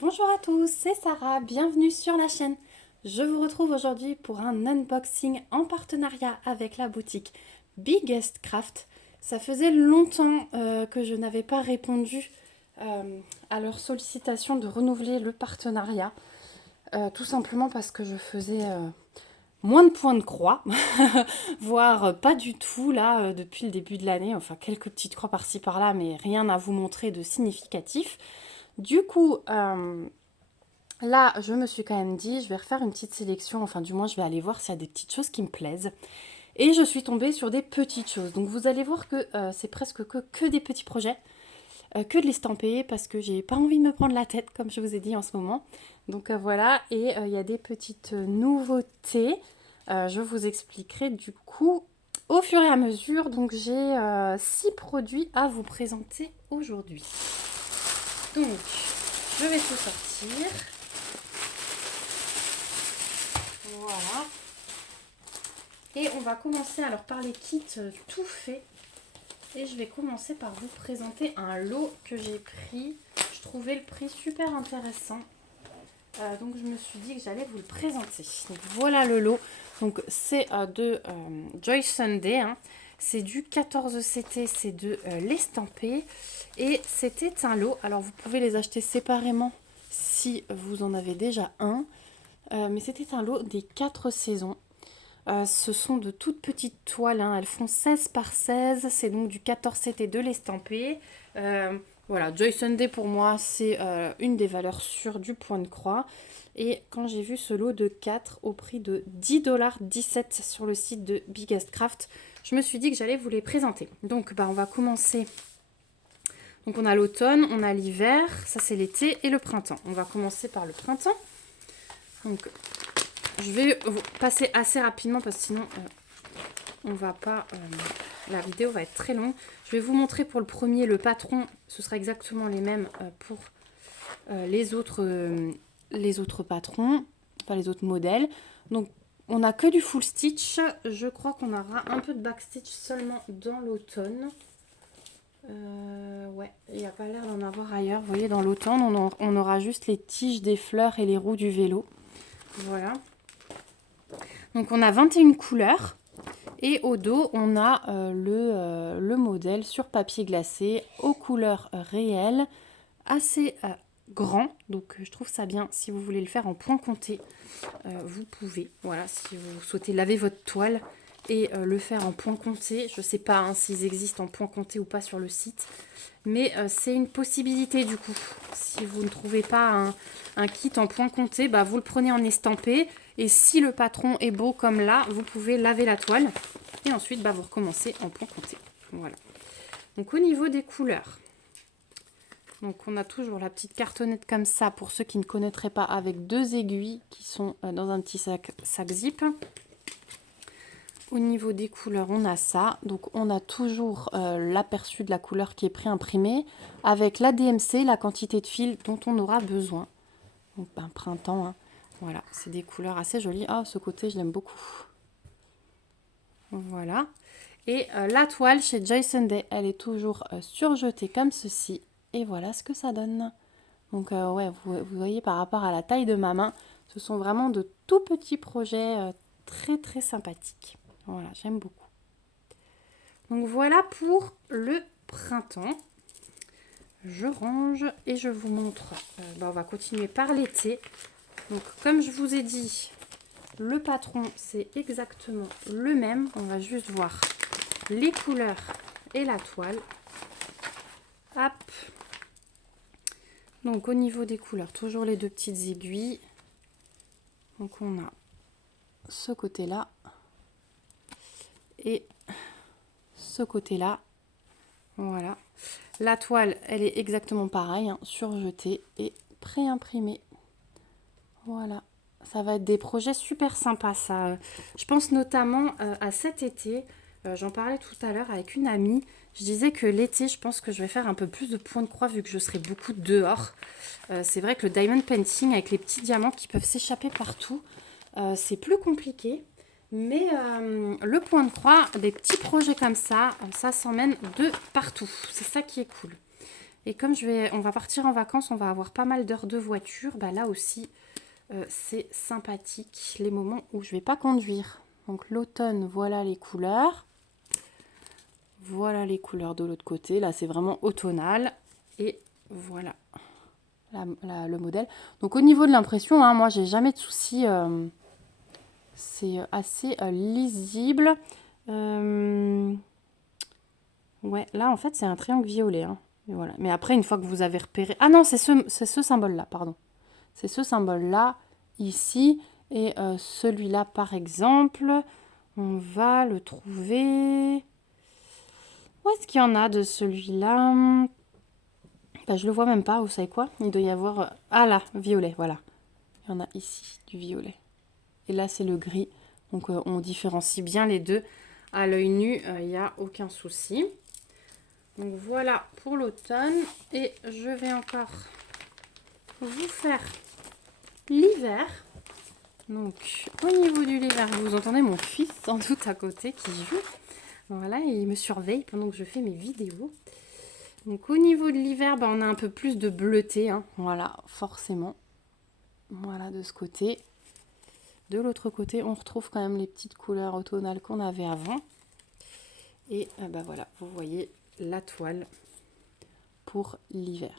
Bonjour à tous, c'est Sarah, bienvenue sur la chaîne. Je vous retrouve aujourd'hui pour un unboxing en partenariat avec la boutique Biggest Craft. Ça faisait longtemps que je n'avais pas répondu à leur sollicitation de renouveler le partenariat. Tout simplement parce que je faisais moins de points de croix, voire pas du tout là depuis le début de l'année. Enfin, quelques petites croix par-ci par-là, mais rien à vous montrer de significatif. Du coup, là, je me suis quand même dit, je vais refaire une petite sélection, enfin du moins je vais aller voir s'il y a des petites choses qui me plaisent. Et je suis tombée sur des petites choses. Donc vous allez voir que c'est presque que des petits projets, que de l'estamper, parce que j'ai pas envie de me prendre la tête, comme je vous ai dit en ce moment. Donc voilà, et il y a des petites nouveautés. Je vous expliquerai du coup au fur et à mesure. Donc j'ai 6 produits à vous présenter aujourd'hui. Donc, je vais tout sortir. Voilà. Et on va commencer alors par les kits tout faits. Et je vais commencer par vous présenter un lot que j'ai pris. Je trouvais le prix super intéressant. Donc je me suis dit que j'allais vous le présenter. Donc voilà le lot. Donc c'est de Joy Sunday. Hein. C'est du 14CT, c'est de l'estampé. Et c'était un lot. Alors vous pouvez les acheter séparément si vous en avez déjà un. Mais c'était un lot des 4 saisons. Ce sont de toutes petites toiles, hein. Elles font 16 par 16, c'est donc du 14 CT de l'estampé. Voilà, Joy Sunday pour moi c'est une des valeurs sûres du point de croix. Et quand j'ai vu ce lot de 4 au prix de 10,17 $ sur le site de Biggest Craft, je me suis dit que j'allais vous les présenter. Donc on va commencer. Donc on a l'automne, on a l'hiver, ça c'est l'été et le printemps. On va commencer par le printemps. Donc je vais passer assez rapidement parce que sinon on va pas. La vidéo va être très longue. Je vais vous montrer pour le premier le patron. Ce sera exactement les mêmes pour les autres patrons, enfin les autres modèles. Donc on n'a que du full stitch. Je crois qu'on aura un peu de back stitch seulement dans l'automne. Ouais, il n'y a pas l'air d'en avoir ailleurs. Vous voyez, dans l'automne, on aura juste les tiges des fleurs et les roues du vélo. Voilà. Donc on a 21 couleurs et au dos on a le modèle sur papier glacé aux couleurs réelles, assez grand. Donc je trouve ça bien si vous voulez le faire en point compté, vous pouvez. Voilà, si vous souhaitez laver votre toile et le faire en point compté. Je ne sais pas s'ils existent en point compté ou pas sur le site. Mais c'est une possibilité du coup. Si vous ne trouvez pas un kit en point compté, vous le prenez en estampé. Et si le patron est beau comme là, vous pouvez laver la toile. Et ensuite, vous recommencez en point compté. Voilà. Donc au niveau des couleurs. Donc on a toujours la petite cartonnette comme ça pour ceux qui ne connaîtraient pas, avec 2 aiguilles qui sont dans un petit sac zip. Au niveau des couleurs, on a ça. Donc, on a toujours l'aperçu de la couleur qui est pré-imprimée avec la DMC, la quantité de fil dont on aura besoin. Donc, printemps, hein. Voilà, c'est des couleurs assez jolies. Ah, ce côté, je l'aime beaucoup. Voilà. Et la toile chez Joy Sunday, elle est toujours surjetée comme ceci. Et voilà ce que ça donne. Donc, ouais, vous voyez par rapport à la taille de ma main, ce sont vraiment de tout petits projets très, très sympathiques. Voilà, j'aime beaucoup. Donc voilà pour le printemps. Je range et je vous montre. On va continuer par l'été. Donc comme je vous ai dit, le patron c'est exactement le même. On va juste voir les couleurs et la toile. Hop. Donc au niveau des couleurs, toujours les 2 petites aiguilles. Donc on a ce côté-là et ce côté-là. Voilà. La toile, elle est exactement pareille, hein, surjetée et pré-imprimée. Voilà. Ça va être des projets super sympas, ça. Je pense notamment à cet été. J'en parlais tout à l'heure avec une amie. Je disais que l'été, je pense que je vais faire un peu plus de points de croix vu que je serai beaucoup dehors. C'est vrai que le diamond painting avec les petits diamants qui peuvent s'échapper partout, c'est plus compliqué. Mais le point de croix, des petits projets comme ça s'emmène de partout. C'est ça qui est cool. Et comme on va partir en vacances, on va avoir pas mal d'heures de voiture. Bah là aussi, c'est sympathique les moments où je vais pas conduire. Donc l'automne, voilà les couleurs. Voilà les couleurs de l'autre côté. Là, c'est vraiment automnal. Et voilà le modèle. Donc au niveau de l'impression, hein, moi, j'ai jamais de soucis. C'est assez lisible. Ouais, là, en fait, c'est un triangle violet. Hein. Et voilà. Mais après, une fois que vous avez repéré... Ah non, c'est ce symbole-là, pardon. C'est ce symbole-là, ici. Et celui-là, par exemple, on va le trouver... Où est-ce qu'il y en a de celui-là? Bah, je le vois même pas, vous savez quoi? Il doit y avoir... Ah là, violet, voilà. Il y en a ici, du violet. Et là, c'est le gris. Donc, on différencie bien les deux. À l'œil nu, il n'y a aucun souci. Donc, voilà pour l'automne. Et je vais encore vous faire l'hiver. Donc, au niveau du l'hiver, vous entendez mon fils sans doute à côté qui joue. Voilà, et il me surveille pendant que je fais mes vidéos. Donc, au niveau de l'hiver, bah, on a un peu plus de bleuté. Hein. Voilà, forcément. Voilà, de ce côté. De l'autre côté, on retrouve quand même les petites couleurs automnales qu'on avait avant. Et bah voilà, vous voyez la toile pour l'hiver.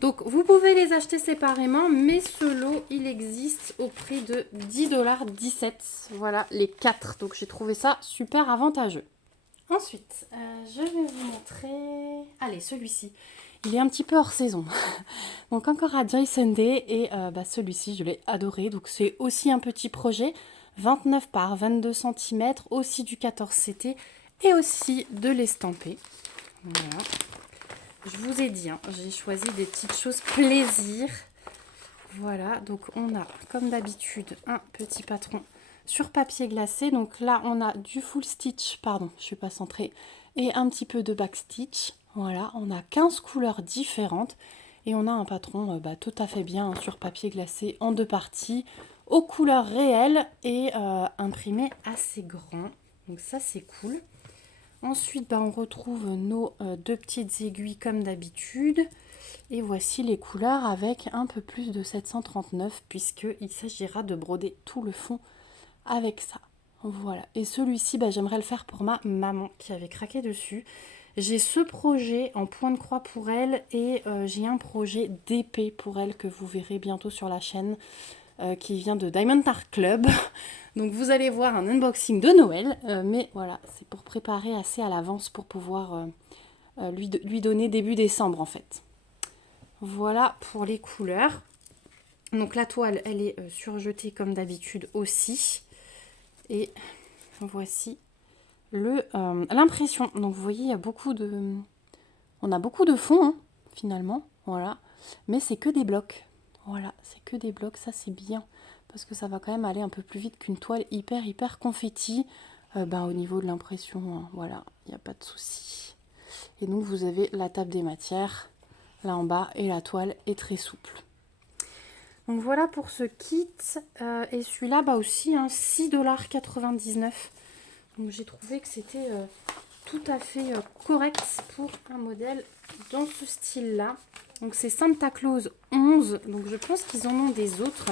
Donc, vous pouvez les acheter séparément, mais ce lot, il existe au prix de 10,17 $. Voilà, les 4. Donc, j'ai trouvé ça super avantageux. Ensuite, je vais vous montrer... Allez, celui-ci. Il est un petit peu hors saison. Donc, encore à Joy Sunday. Et bah, celui-ci, je l'ai adoré. Donc, c'est aussi un petit projet. 29 par 22 cm. Aussi du 14 CT. Et aussi de l'estampé. Voilà. Je vous ai dit, hein, j'ai choisi des petites choses plaisir. Voilà, donc on a, comme d'habitude, un petit patron sur papier glacé. Donc là, on a du full stitch, pardon, je ne suis pas centrée, et un petit peu de back stitch. Voilà, on a 15 couleurs différentes. Et on a un patron tout à fait bien sur papier glacé en 2 parties, aux couleurs réelles et imprimé assez grand. Donc ça, c'est cool. Ensuite, on retrouve nos 2 petites aiguilles comme d'habitude. Et voici les couleurs avec un peu plus de 739 puisqu'il s'agira de broder tout le fond avec ça. Voilà. Et celui-ci, j'aimerais le faire pour ma maman qui avait craqué dessus. J'ai ce projet en point de croix pour elle et j'ai un projet d'épée pour elle que vous verrez bientôt sur la chaîne. Qui vient de Diamond Art Club. Donc vous allez voir un unboxing de Noël. Mais voilà, c'est pour préparer assez à l'avance pour pouvoir lui donner début décembre en fait. Voilà pour les couleurs. Donc la toile, elle est surjetée comme d'habitude aussi. Et voici l'impression. Donc vous voyez, il y a beaucoup de... On a beaucoup de fond hein, finalement. Voilà. Mais c'est que des blocs. Voilà, c'est que des blocs, ça c'est bien, parce que ça va quand même aller un peu plus vite qu'une toile hyper confetti. Au niveau de l'impression, hein, voilà, il n'y a pas de souci. Et donc vous avez la table des matières, là en bas, et la toile est très souple. Donc voilà pour ce kit, et celui-là aussi, hein, 6,99 $. Donc j'ai trouvé que c'était tout à fait correct pour un modèle dans ce style-là. Donc c'est Santa Claus 11, donc je pense qu'ils en ont des autres.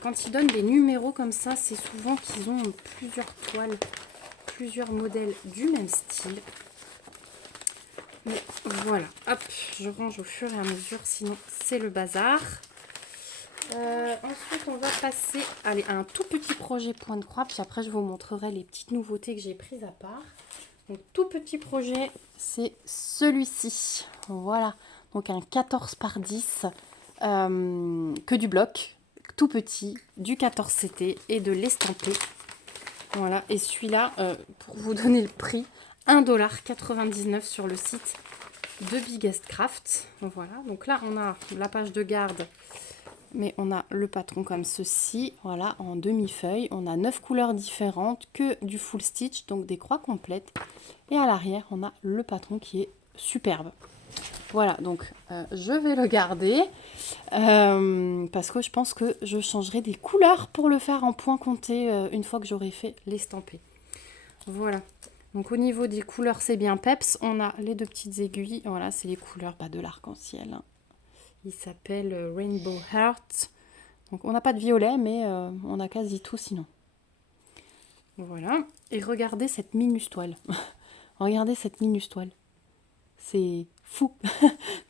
Quand ils donnent des numéros comme ça, c'est souvent qu'ils ont plusieurs toiles, plusieurs modèles du même style. Mais voilà, hop, je range au fur et à mesure, sinon c'est le bazar. Ensuite, on va passer à un tout petit projet point de croix, puis après je vous montrerai les petites nouveautés que j'ai prises à part. Donc tout petit projet, c'est celui-ci, voilà. Donc un 14 par 10, que du bloc, tout petit, du 14 CT et de l'estampé. Voilà, et celui-là, pour vous donner le prix, 1,99 $ sur le site de Biggest Craft. Voilà, donc là on a la page de garde, mais on a le patron comme ceci, voilà, en demi-feuille. On a 9 couleurs différentes, que du full stitch, donc des croix complètes. Et à l'arrière, on a le patron qui est superbe. Voilà, donc je vais le garder parce que je pense que je changerai des couleurs pour le faire en point compté une fois que j'aurai fait l'estampé. Voilà. Donc au niveau des couleurs, c'est bien peps. On a les deux petites aiguilles. Voilà, c'est les couleurs de l'arc-en-ciel, hein. Il s'appelle Rainbow Heart. Donc on n'a pas de violet, mais on a quasi tout sinon. Voilà. Et regardez cette minus toile. Regardez cette minus toile. C'est fou.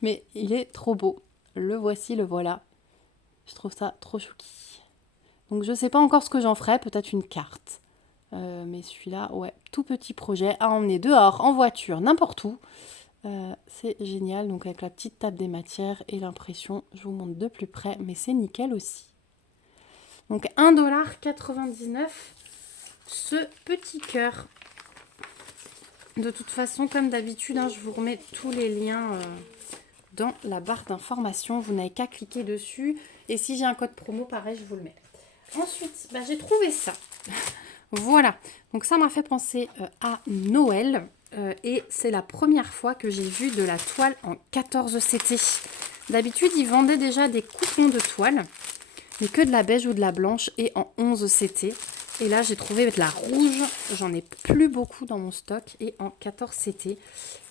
Mais il est trop beau. Le voici, le voilà. Je trouve ça trop chouki. Donc je ne sais pas encore ce que j'en ferai. Peut-être une carte. Mais celui-là, ouais, tout petit projet à emmener dehors, en voiture, n'importe où. C'est génial. Donc avec la petite table des matières et l'impression, je vous montre de plus près. Mais c'est nickel aussi. Donc 1,99 $. Ce petit cœur. De toute façon, comme d'habitude, hein, je vous remets tous les liens dans la barre d'informations. Vous n'avez qu'à cliquer dessus. Et si j'ai un code promo, pareil, je vous le mets. Ensuite, j'ai trouvé ça. Voilà. Donc ça m'a fait penser à Noël. Et c'est la première fois que j'ai vu de la toile en 14 CT. D'habitude, ils vendaient déjà des coupons de toile. Mais que de la beige ou de la blanche et en 11 CT. Et là, j'ai trouvé de la rouge. J'en ai plus beaucoup dans mon stock et en 14 CT.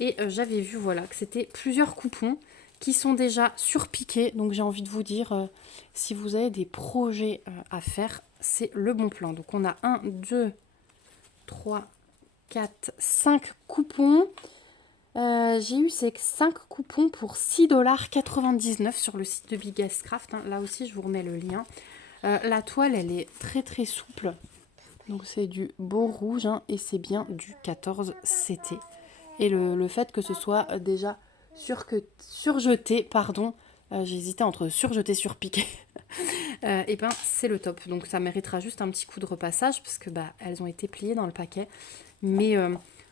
Et j'avais vu voilà, que c'était plusieurs coupons qui sont déjà surpiqués. Donc, j'ai envie de vous dire, si vous avez des projets à faire, c'est le bon plan. Donc, on a 1, 2, 3, 4, 5 coupons. J'ai eu ces 5 coupons pour 6,99 $ sur le site de Biggest Craft, hein. Là aussi, je vous remets le lien. La toile, elle est très très souple. Donc c'est du beau rouge, hein, et c'est bien du 14 CT. Et le fait que ce soit déjà surjeté, pardon, j'hésitais entre surjeté et surpiqué. Et ben c'est le top. Donc ça méritera juste un petit coup de repassage parce que elles ont été pliées dans le paquet. Mais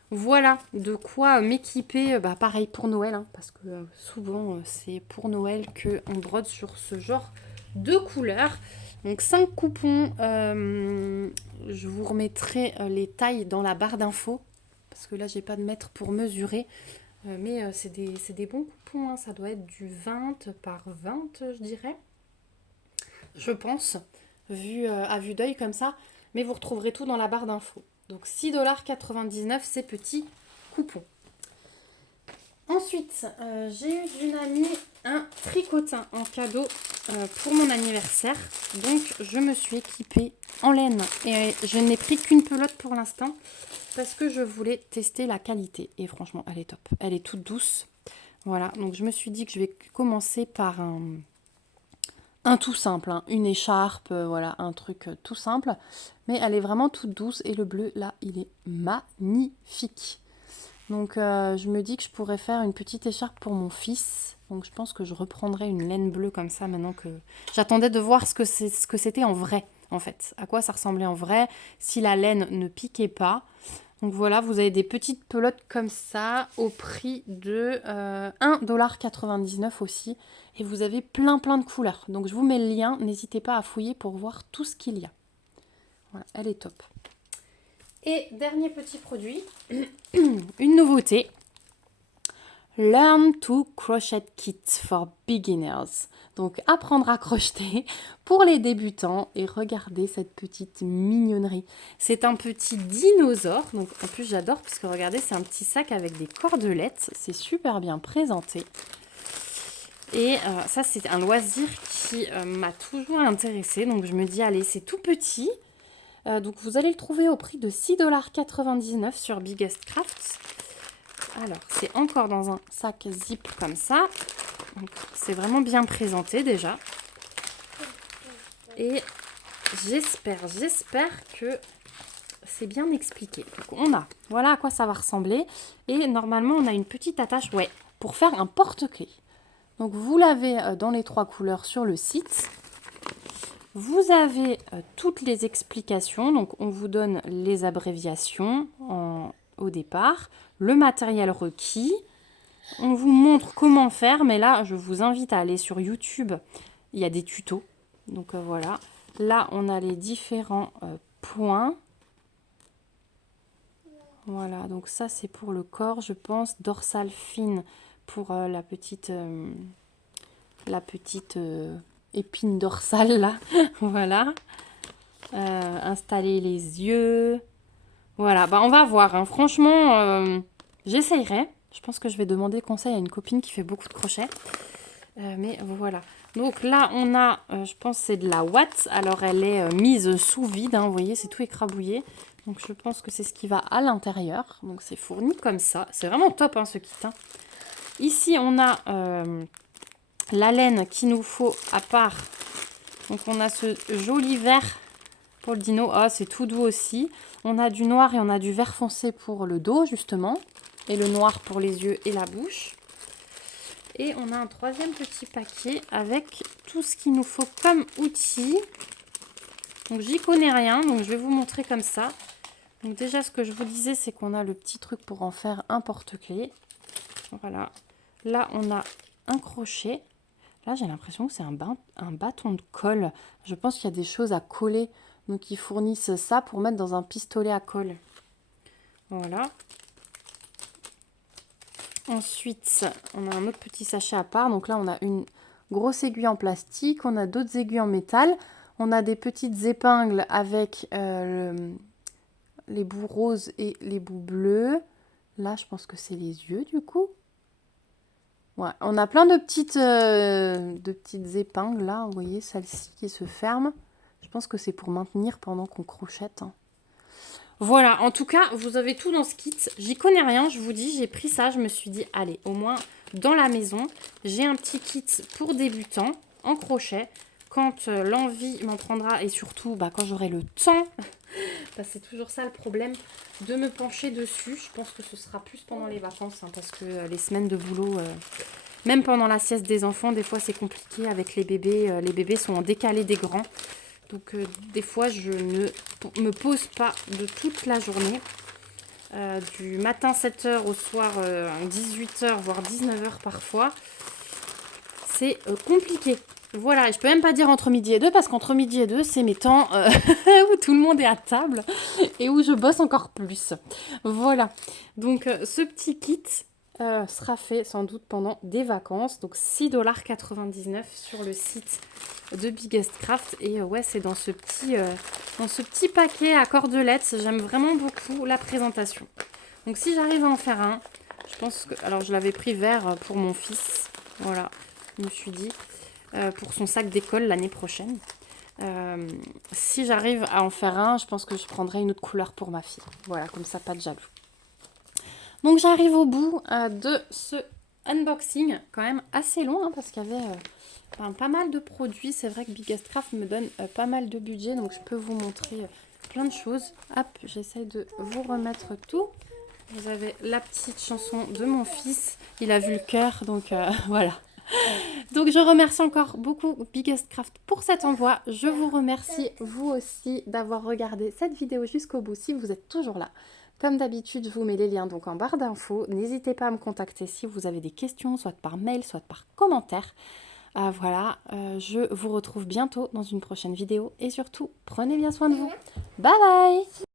voilà de quoi m'équiper, pareil pour Noël, hein, parce que souvent c'est pour Noël qu'on brode sur ce genre de couleurs. Donc 5 coupons, je vous remettrai les tailles dans la barre d'infos, parce que là j'ai pas de mètre pour mesurer, mais c'est des bons coupons, hein. Ça doit être du 20 par 20 je dirais, je pense, vu à vue d'œil comme ça, mais vous retrouverez tout dans la barre d'infos. Donc 6,99 $ ces petits coupons. Ensuite, j'ai eu d'une amie un tricotin en cadeau pour mon anniversaire. Donc, je me suis équipée en laine. Et je n'ai pris qu'une pelote pour l'instant parce que je voulais tester la qualité. Et franchement, elle est top. Elle est toute douce. Voilà, donc je me suis dit que je vais commencer par un tout simple, hein, une écharpe, voilà, un truc tout simple. Mais elle est vraiment toute douce et le bleu, là, il est magnifique. Donc je me dis que je pourrais faire une petite écharpe pour mon fils. Donc je pense que je reprendrai une laine bleue comme ça maintenant que... J'attendais de voir ce que c'était en vrai, en fait. À quoi ça ressemblait en vrai, si la laine ne piquait pas. Donc voilà, vous avez des petites pelotes comme ça au prix de 1,99 $ aussi. Et vous avez plein de couleurs. Donc je vous mets le lien, n'hésitez pas à fouiller pour voir tout ce qu'il y a. Voilà, elle est top. Et dernier petit produit, une nouveauté. Learn to Crochet Kit for Beginners. Donc apprendre à crocheter pour les débutants. Et regardez cette petite mignonnerie. C'est un petit dinosaure. Donc en plus j'adore parce que regardez, c'est un petit sac avec des cordelettes. C'est super bien présenté. Et ça c'est un loisir qui m'a toujours intéressée. Donc je me dis allez, c'est tout petit. Donc vous allez le trouver au prix de 6,99 $ sur Biggest Craft. Alors c'est encore dans un sac zip comme ça. C'est vraiment bien présenté déjà. Et j'espère que c'est bien expliqué. Donc voilà à quoi ça va ressembler. Et normalement on a une petite attache, pour faire un porte-clés. Donc vous l'avez dans les 3 couleurs sur le site. Vous avez toutes les explications, donc on vous donne les abréviations au départ, le matériel requis, on vous montre comment faire, mais là je vous invite à aller sur YouTube, il y a des tutos, donc voilà. Là on a les différents points, voilà, donc ça c'est pour le corps je pense, dorsale fine pour la petite épine dorsale là, voilà. Installer les yeux, Voilà, bah on va voir, hein. Franchement, j'essayerai. Je pense que je vais demander conseil à une copine qui fait beaucoup de crochets. Mais voilà. Donc là, on a, je pense que c'est de la ouate. Alors, elle est mise sous vide, hein, vous voyez, c'est tout écrabouillé. Donc, je pense que c'est ce qui va à l'intérieur. Donc, c'est fourni comme ça. C'est vraiment top, hein, ce kit. Hein. Ici, on a la laine qu'il nous faut à part. Donc, on a ce joli vert pour le dino. Ah, c'est tout doux aussi. On a du noir et on a du vert foncé pour le dos, justement. Et le noir pour les yeux et la bouche. Et on a un troisième petit paquet avec tout ce qu'il nous faut comme outil. Donc j'y connais rien, donc je vais vous montrer comme ça. Donc déjà ce que je vous disais, c'est qu'on a le petit truc pour en faire un porte-clés. Voilà. Là on a un crochet. Là j'ai l'impression que c'est un bâton de colle. Je pense qu'il y a des choses à coller. Donc ils fournissent ça pour mettre dans un pistolet à colle. Voilà. Ensuite, on a un autre petit sachet à part. Donc là, on a une grosse aiguille en plastique. On a d'autres aiguilles en métal. On a des petites épingles avec les bouts roses et les bouts bleus. Là, je pense que c'est les yeux du coup. Ouais, on a plein de petites épingles là. Vous voyez, celle-ci qui se ferme. Je pense que c'est pour maintenir pendant qu'on crochette. Hein. Voilà, en tout cas, vous avez tout dans ce kit. J'y connais rien, je vous dis, j'ai pris ça. Je me suis dit, allez, au moins dans la maison, j'ai un petit kit pour débutants en crochet. Quand l'envie m'en prendra et surtout quand j'aurai le temps, c'est toujours ça le problème, de me pencher dessus. Je pense que ce sera plus pendant les vacances hein, parce que les semaines de boulot, même pendant la sieste des enfants, des fois c'est compliqué avec les bébés. Les bébés sont en décalé des grands. Donc des fois je ne me pose pas de toute la journée. Du matin 7h au soir 18h voire 19h parfois. C'est compliqué. Voilà, je peux même pas dire entre midi et 2 parce qu'entre midi et 2 c'est mes temps où tout le monde est à table et où je bosse encore plus. Voilà, donc ce petit kit sera fait sans doute pendant des vacances. Donc 6,99 $ sur le site de Biggest Craft. Et ouais, c'est dans ce petit paquet à cordelettes. J'aime vraiment beaucoup la présentation. Donc si j'arrive à en faire un, je pense que... Alors je l'avais pris vert pour mon fils. Voilà, je me suis dit. Pour son sac d'école l'année prochaine. Si j'arrive à en faire un, je pense que je prendrai une autre couleur pour ma fille. Voilà, comme ça, pas de jaloux. Donc j'arrive au bout de ce unboxing, quand même assez long, hein, parce qu'il y avait pas mal de produits. C'est vrai que Biggest Craft me donne pas mal de budget, donc je peux vous montrer plein de choses. Hop, j'essaie de vous remettre tout. Vous avez la petite chanson de mon fils. Il a vu le cœur, donc voilà. Donc je remercie encore beaucoup Biggest Craft pour cet envoi. Je vous remercie vous aussi d'avoir regardé cette vidéo jusqu'au bout si vous êtes toujours là. Comme d'habitude, je vous mets les liens donc en barre d'infos. N'hésitez pas à me contacter si vous avez des questions, soit par mail, soit par commentaire. Voilà, je vous retrouve bientôt dans une prochaine vidéo et surtout, prenez bien soin de vous. Bye bye!